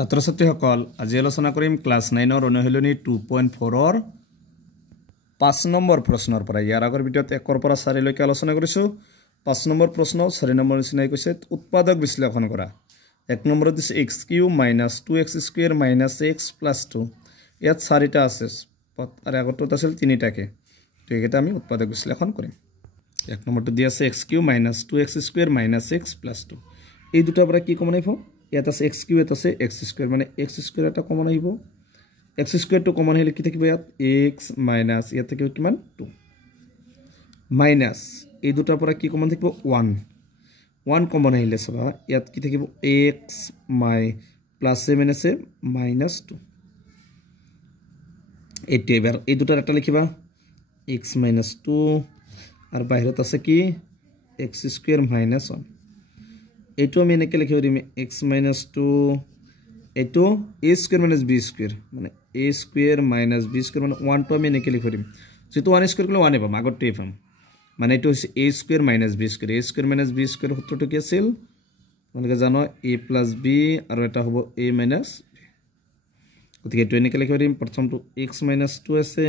ছাত্ৰ ছাত্ৰীসকল আজি আলোচনা কৰিম ক্লাছ 9 ৰ অনুশীলনী 2.4 ৰ 5 নম্বৰ প্ৰশ্নৰ পৰা ইয়াৰ আগৰ ভিডিঅ'ত 1 ৰ পৰা 4 লৈকে আলোচনা কৰিছো 5 নম্বৰ প্ৰশ্ন 4 নম্বৰ নিচিনাই কৈছে উৎপাদক বিশ্লেষণ কৰা 1 নম্বৰত দিছে x³ - 2x² - x + 2 ইয়াত 4টা আছে আৰু আগৰটোত আছিল 3টাকে তো এইটা আমি উৎপাদক বিশ্লেষণ কৰিম 1 নম্বৰটো দি আছে x³ - 2x² - x + 2 এই দুটাৰ পৰা কি কমন আহিব ইয়াত আছে x³ এটা আছে x² মানে x² এটা কমন আহিব x² টো কমন আহিলে কি থাকিব ইয়াত x মাইনাস ইয়াত থাকিব কিমান 2 মাইনাস এই দুটাৰ পৰা কি কমন থাকিব 1 কমন আহিলে সবা ইয়াত কি থাকিব x প্লাস এ মাইনাস এ -2 এইটো এবাৰ এই দুটাৰ এটা লিখিবা x - 2 আৰু বাহিৰত আছে কি x² - 1 এইটো আমি এনেকে লিখিব দিম x - 2 এইটো a² - b² মানে a² - b² মানে 1 টো আমি এনেকে লিখিব দিম যেটো 1² কলে 1 পাম আগতে পাম মানে এইটো হৈছে a² - b² a² - b² সূত্ৰটো কি আছিল তোমালোকে জানো a + b আৰু এটা হ'ব a - b গতিকে এইটো এনেকে লিখিব দিম প্ৰথমটো x - 2 আছে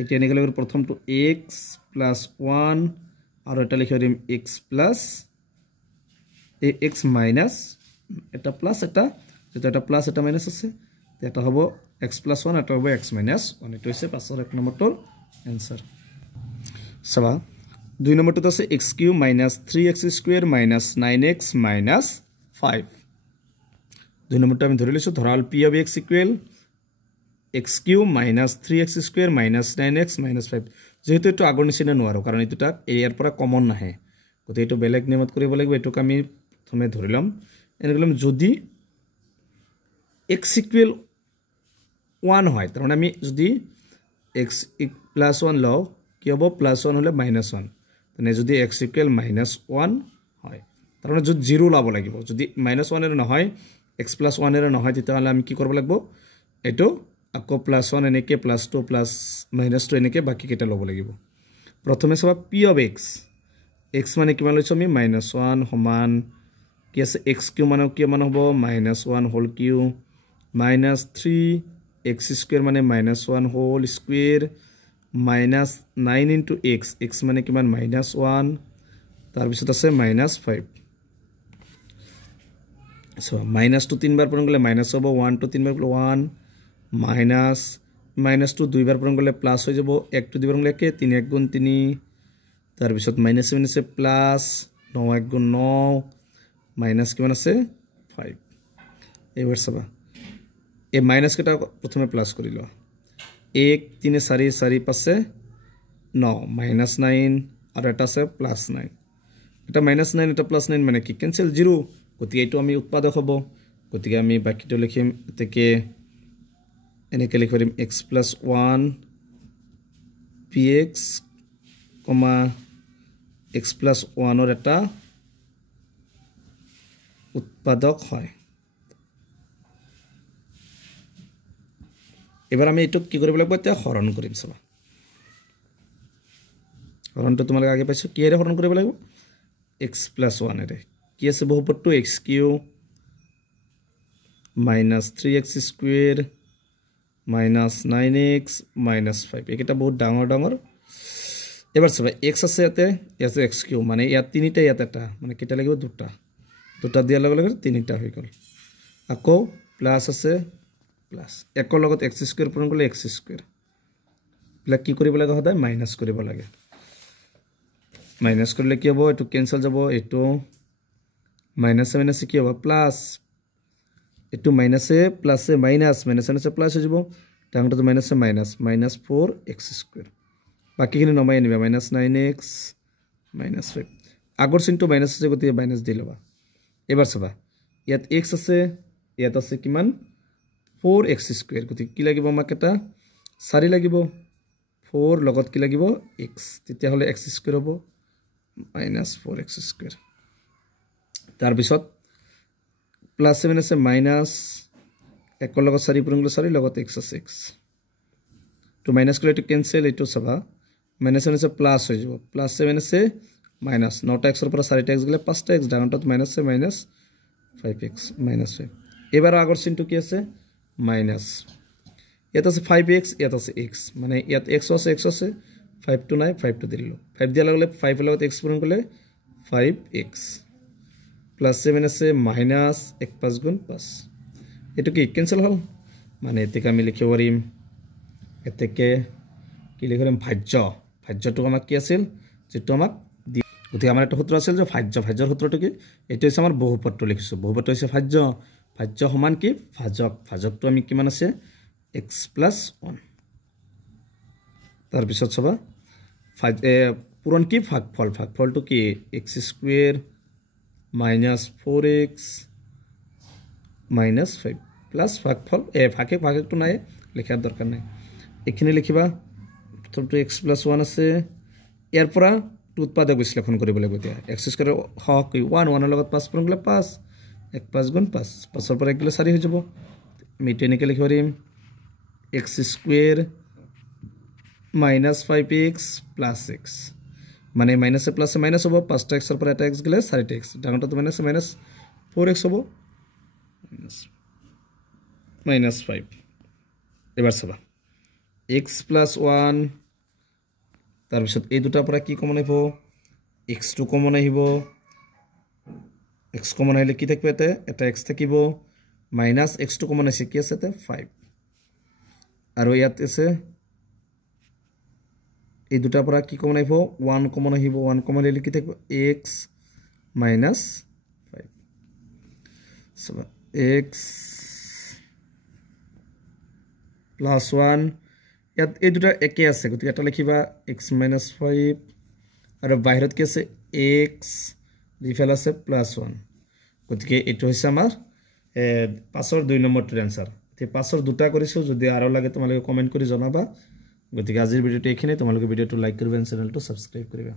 এটা এনেকে লিখিব প্ৰথমটো x + 1 আৰু এটা লিখিব দিম x minus এটা প্লাস এটা যেটা এটা প্লাস এটা মাইনাস আছে এটা হবে x + 1 এটা হবে x - 1 এটো হইছে 5 1 নম্বৰটোৰ आंसर সবা 2 নম্বৰটো আছে x³ - 3x² - 9x - 5 2 নম্বৰটো আমি ধৰি লৈছো ধৰাল p of x = x³ - 3x² - 9x - 5 যেহেতু এটো আগৰ নিচিনা নোৱাৰো কাৰণ এটোটা এৰ পৰা কমন নাহে গতে এটো বেলেগ নিয়মত কৰিব লাগিব এটোক আমি প্রথমে ধরিলাম এনে গেলাম যদি x = 1 হয় তার মানে আমি যদি x + 1 লও কি হবে +1 হলে -1 মানে যদি x = -1 হয় তার মানে যদি 0 লাব লাগিব যদি -1 এর নহয় x + 1 এর নহয় তাহলে আমি কি করব লাগিব এটো আকো +1 এনেকে +2 -2 এনেকে বাকি কেটা লব লাগিব প্রথমে সব p of x মানে কিমান লৈছো আমি -1 সমান কি আছে x³ মানে কি মান হ'ব -1 হোল কিউ -3x² মানে -1 হোল স্কয়ার -9 into x মানে কিমান -1 তাৰ পিছত আছে -5 সো -2 তিনবাৰ পূৰণ গলে মাইনাস হ'ব 1 টো তিনবাৰ 1 -2 দুইবাৰ পূৰণ গলে প্লাস হৈ যাব 1 টো দুইবাৰ গলে 3 1 গুণ 3 তাৰ পিছত মাইনাস আছে প্লাস 9 1 গুণ 9 মাইনাস কিমান আছে 5 এবাৰ সবা এই মাইনাস কেটা প্ৰথমে প্লাস কৰি ল 1 3 4 4 5 9 -9 আৰু এটা আছে +9 এটা -9 এটা +9 মানে কি ক্যান্সেল 0 গতিকে এইটো আমি উৎপাদক হ'ব গতিকে আমি বাকিটো লিখিম এতেকে এনেকে লিখিব দিম x + 1 px, x + 1 ৰ এটা উৎপাদক হয় এবাৰ আমি এটো কি কৰিব লাগিব এতিয়া হৰণ কৰিম সবা হৰণটো তোমালোকে আগে পাইছো কি এৰে হৰণ কৰিব লাগিব x + 1 এৰে কি আছে বহুপদটো x³ - 3x² - 9x - 5 এটা বহুত ডাঙৰ এবাৰ সবা x আছে ইয়াতে আছে x³ মানে ইয়াত তিনিটা ইয়াত এটা মানে কেটা লাগিব দুটা দিয়া লগে লগে তিনিটা হৈ গল আকৌ প্লাস আছে প্লাস একৰ লগত x² পূৰণ কৰিলে x² প্লাস কি কৰিব লাগে সদায় মাইনাস কৰিব লাগে মাইনাস কৰিলে কি হ'ব এটো ক্যান্সেল যাব এটো মাইনাস কি হ'ব প্লাস এটো মাইনাসে প্লাসে মাইনাস প্লাস হৈ যাব ডাঙৰটো মাইনাসে -4x² বাকিখিনি নমাই আনিবা -9x -5 আগৰ চিনটো মাইনাস আছে গতিকে মাইনাস দি লবা এবাৰ সবা ইয়াত x আছে ইয়াত আছে কিমান 4x² গতিকে কি লাগিব আমাক এটা 4 লাগিব 4 লগত কি লাগিব x তেতিয়া হলে x² হ'ব -4x²। তাৰ পিছত প্লাস আছে মাইনাস একৰ লগত 4 পূৰণ কৰিলে 4 লগত x আছে x তো মাইনাস কৰিলে এটো ক্যান্সেল এটো সবা মাইনাস আছে প্লাস হৈ যাব প্লাস 7 আছে -9টা x ৰ পৰা 4টা x গলে 5টা x ডাঙৰটো -5x -5 এবাৰ আগৰ চিনটো কি আছে মাইনাছ ইয়াত আছে 5x ইয়াত আছে x মানে ইয়াত x আছে 5 টো নাই 5 টো দিলো 5 দিয়া লাগলে 5 এর লগত x পূরণ করলে 5x প্লাস 7 আছে মাইনাস 1 5 গুণ 5 এটো কি ক্যান্সেল হল মানে এতেকে আমি লিখিব পারিম এতেকে কি লিখিলাম ভাজ্যটো আমাক কি আছিল যেটো আমাক গতি আমাৰ এটা সূত্ৰ আছিল যে ভাজ্যৰ সূত্ৰটো কি এটো হৈছে আমাৰ বহুপদটো লিখিছো বহুপদটো হৈছে ভাজ্য সমান কি ভাজকটো আমি কিমান আছে x + 1 তাৰ পিছত সবা পূৰণ কি ভাগফলটো কি x² - 4x - 5 প্লাস ভাগফল ভাগটো নাই লেখাৰ দৰকাৰ নাই এখানে লিখিবা প্ৰথমটো x + 1 আছে ইয়াৰ পৰা উৎপাদক বিশ্লেষণ কৰিব লাগিব এতিয়া x² সহগ কি 1 ৰ লগত 5 পূৰণ কৰিলে 5 1 5 গুণ 5 5 ৰ পৰা 1 গলে 4 হৈ যাব আমি তেনেকৈ লিখিব পাৰিম x² - 5x + x মানে মাইনাস প্লাস মাইনাস হ'ব 5টা x ৰ পৰা এটা x গলে 4টা x ডাঙৰটো মাইনাস 4x হ'ব -5 এবাৰ চাবা x + 1 তাৰ পিছত এই দুটাৰ পৰা কি কমন আহিব x2 কমন আহিব x কমন আহিলে কি থাকিব এটা x থাকিব মাইনাস x2 কমন আছে কি আছে 5 আৰু ইয়াত আছে এই দুটাৰ পৰা কি কমন আহিব 1 কমন আহিব 1 কমন আহিলে কি থাকিব x - 5 সবা x + 1 ইয়াত এই দুটা একে আছে গতি এটা লিখিবা x - 5 আৰু বাহিৰত কি আছে x ৰিফেল আছে +1 গতিকে এটো হৈছে আমাৰ 5ৰ 2 নম্বৰটোৰ आंसर তে 5ৰ দুটা কৰিছো যদি আৰু লাগে তোমালোকে কমেন্ট কৰি জনাবা গতিকে আজিৰ ভিডিওটো এখানে তোমালোকে ভিডিওটো লাইক কৰিবা চেনেলটো সাবস্ক্ৰাইব কৰিবা